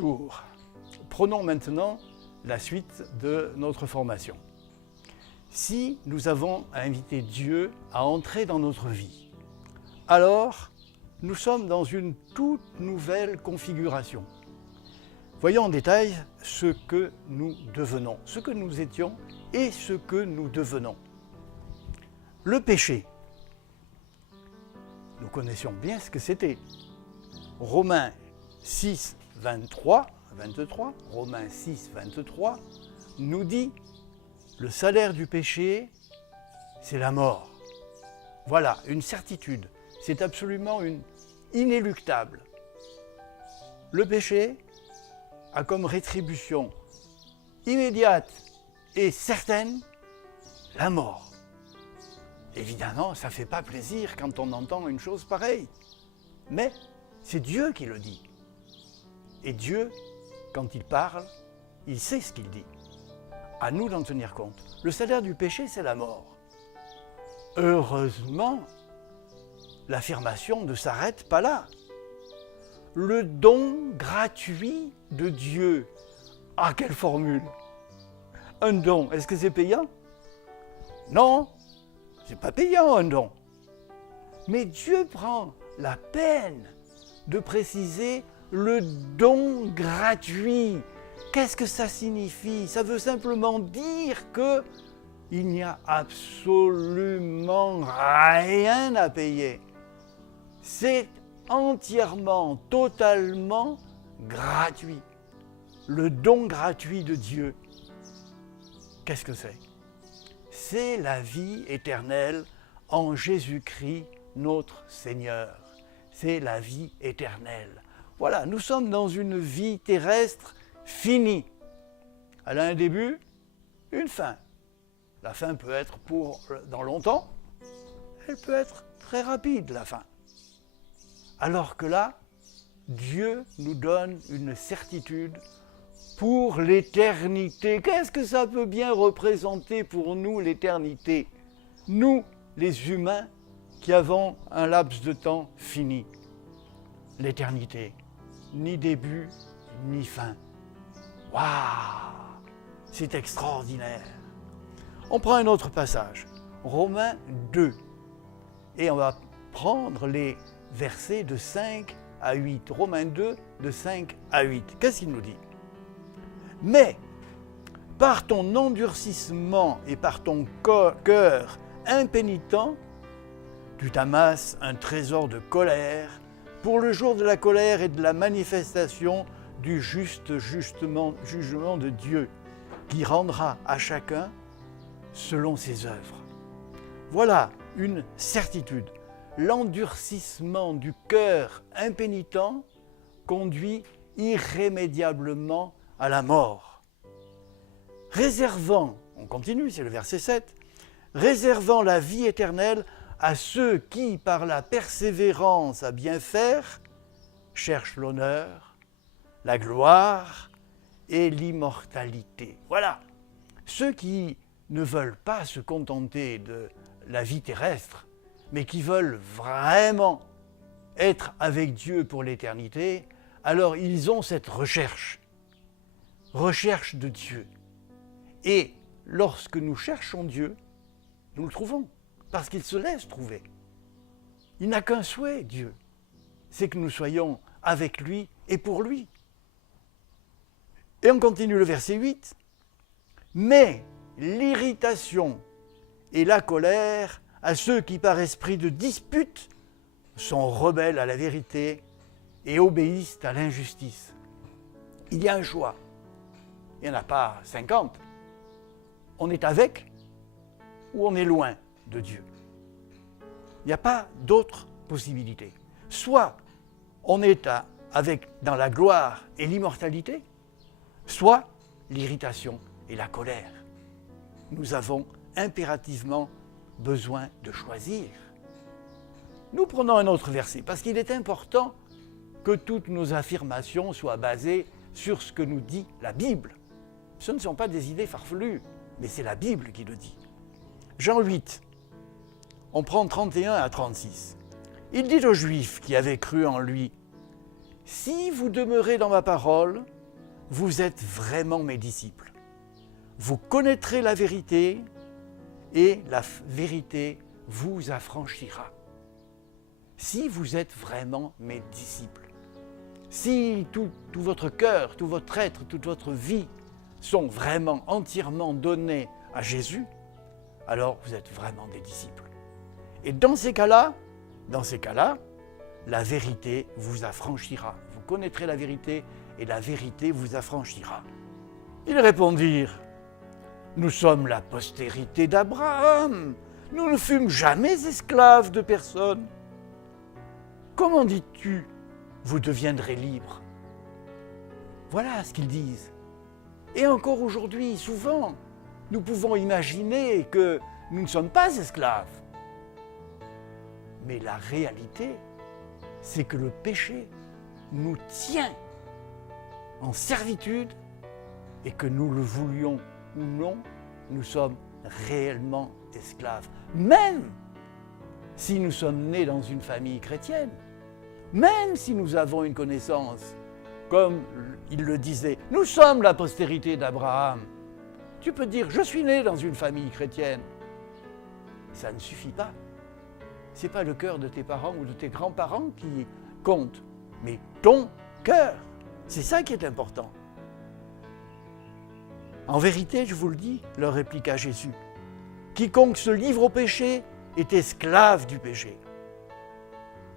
Bonjour, prenons maintenant la suite de notre formation. Si nous avons invité Dieu à entrer dans notre vie, alors nous sommes dans une toute nouvelle configuration. Voyons en détail ce que nous devenons, ce que nous étions et ce que nous devenons. Le péché, nous connaissions bien ce que c'était. Romains 6, 23, Romains 6, 23 nous dit « Le salaire du péché, c'est la mort ». Voilà, une certitude, c'est absolument inéluctable. Le péché a comme rétribution immédiate et certaine la mort. Évidemment, ça ne fait pas plaisir quand on entend une chose pareille, mais c'est Dieu qui le dit. Et Dieu, quand il parle, il sait ce qu'il dit. À nous d'en tenir compte. Le salaire du péché, c'est la mort. Heureusement, l'affirmation ne s'arrête pas là. Le don gratuit de Dieu. Ah, quelle formule! Un don, est-ce que c'est payant? Non, c'est pas payant un don. Mais Dieu prend la peine de préciser le don gratuit. Qu'est-ce que ça signifie? Ça veut simplement dire qu'il n'y a absolument rien à payer. C'est entièrement, totalement gratuit. Le don gratuit de Dieu. Qu'est-ce que c'est? C'est la vie éternelle en Jésus-Christ, notre Seigneur. C'est la vie éternelle. Voilà, nous sommes dans une vie terrestre finie. Elle a un début, une fin. La fin peut être dans longtemps, elle peut être très rapide, la fin. Alors que là, Dieu nous donne une certitude pour l'éternité. Qu'est-ce que ça peut bien représenter pour nous, l'éternité? Nous, les humains, qui avons un laps de temps fini. L'éternité, ni début, ni fin. Waouh! C'est extraordinaire. On prend un autre passage, Romains 2, et on va prendre les versets de 5 à 8. Romains 2, de 5 à 8. Qu'est-ce qu'il nous dit? Mais, par ton endurcissement et par ton cœur impénitent, tu t'amasses un trésor de colère pour le jour de la colère et de la manifestation du juste jugement de Dieu, qui rendra à chacun selon ses œuvres. Voilà une certitude. L'endurcissement du cœur impénitent conduit irrémédiablement à la mort. Réservant, on continue, c'est le verset 7, réservant la vie éternelle à ceux qui, par la persévérance à bien faire, cherchent l'honneur, la gloire et l'immortalité. Voilà, ceux qui ne veulent pas se contenter de la vie terrestre, mais qui veulent vraiment être avec Dieu pour l'éternité, alors ils ont cette recherche de Dieu. Et lorsque nous cherchons Dieu, nous le trouvons, parce qu'il se laisse trouver. Il n'a qu'un souhait, Dieu, c'est que nous soyons avec lui et pour lui. Et on continue le verset 8. Mais l'irritation et la colère à ceux qui par esprit de dispute sont rebelles à la vérité et obéissent à l'injustice. Il y a un choix. Il n'y en a pas 50. On est avec ou on est loin de Dieu. Il n'y a pas d'autre possibilité. Soit on est dans la gloire et l'immortalité, soit l'irritation et la colère. Nous avons impérativement besoin de choisir. Nous prenons un autre verset, parce qu'il est important que toutes nos affirmations soient basées sur ce que nous dit la Bible. Ce ne sont pas des idées farfelues, mais c'est la Bible qui le dit. Jean 8, on prend 31 à 36. Il dit aux Juifs qui avaient cru en lui, « si vous demeurez dans ma parole, vous êtes vraiment mes disciples. Vous connaîtrez la vérité et la vérité vous affranchira. Si vous êtes vraiment mes disciples, si tout votre cœur, tout votre être, toute votre vie sont vraiment entièrement donnés à Jésus, alors vous êtes vraiment des disciples. Et dans ces cas-là, la vérité vous affranchira. Vous connaîtrez la vérité et la vérité vous affranchira. Ils répondirent, nous sommes la postérité d'Abraham. Nous ne fûmes jamais esclaves de personne. Comment dis-tu, vous deviendrez libres? Voilà ce qu'ils disent. Et encore aujourd'hui, souvent, nous pouvons imaginer que nous ne sommes pas esclaves. Mais la réalité, c'est que le péché nous tient en servitude et que nous le voulions ou non, nous sommes réellement esclaves. Même si nous sommes nés dans une famille chrétienne, même si nous avons une connaissance, comme il le disait, nous sommes la postérité d'Abraham. Tu peux dire, je suis né dans une famille chrétienne. Ça ne suffit pas. Ce n'est pas le cœur de tes parents ou de tes grands-parents qui compte, mais ton cœur. C'est ça qui est important. En vérité, je vous le dis, leur répliqua Jésus, quiconque se livre au péché est esclave du péché.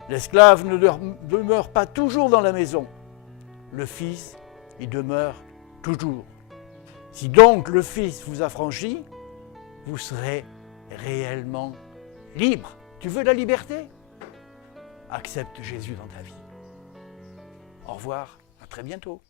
L'esclave ne demeure pas toujours dans la maison. Le Fils y demeure toujours. Si donc le Fils vous affranchit, vous serez réellement libre. Tu veux la liberté? Accepte Jésus dans ta vie. Au revoir, à très bientôt.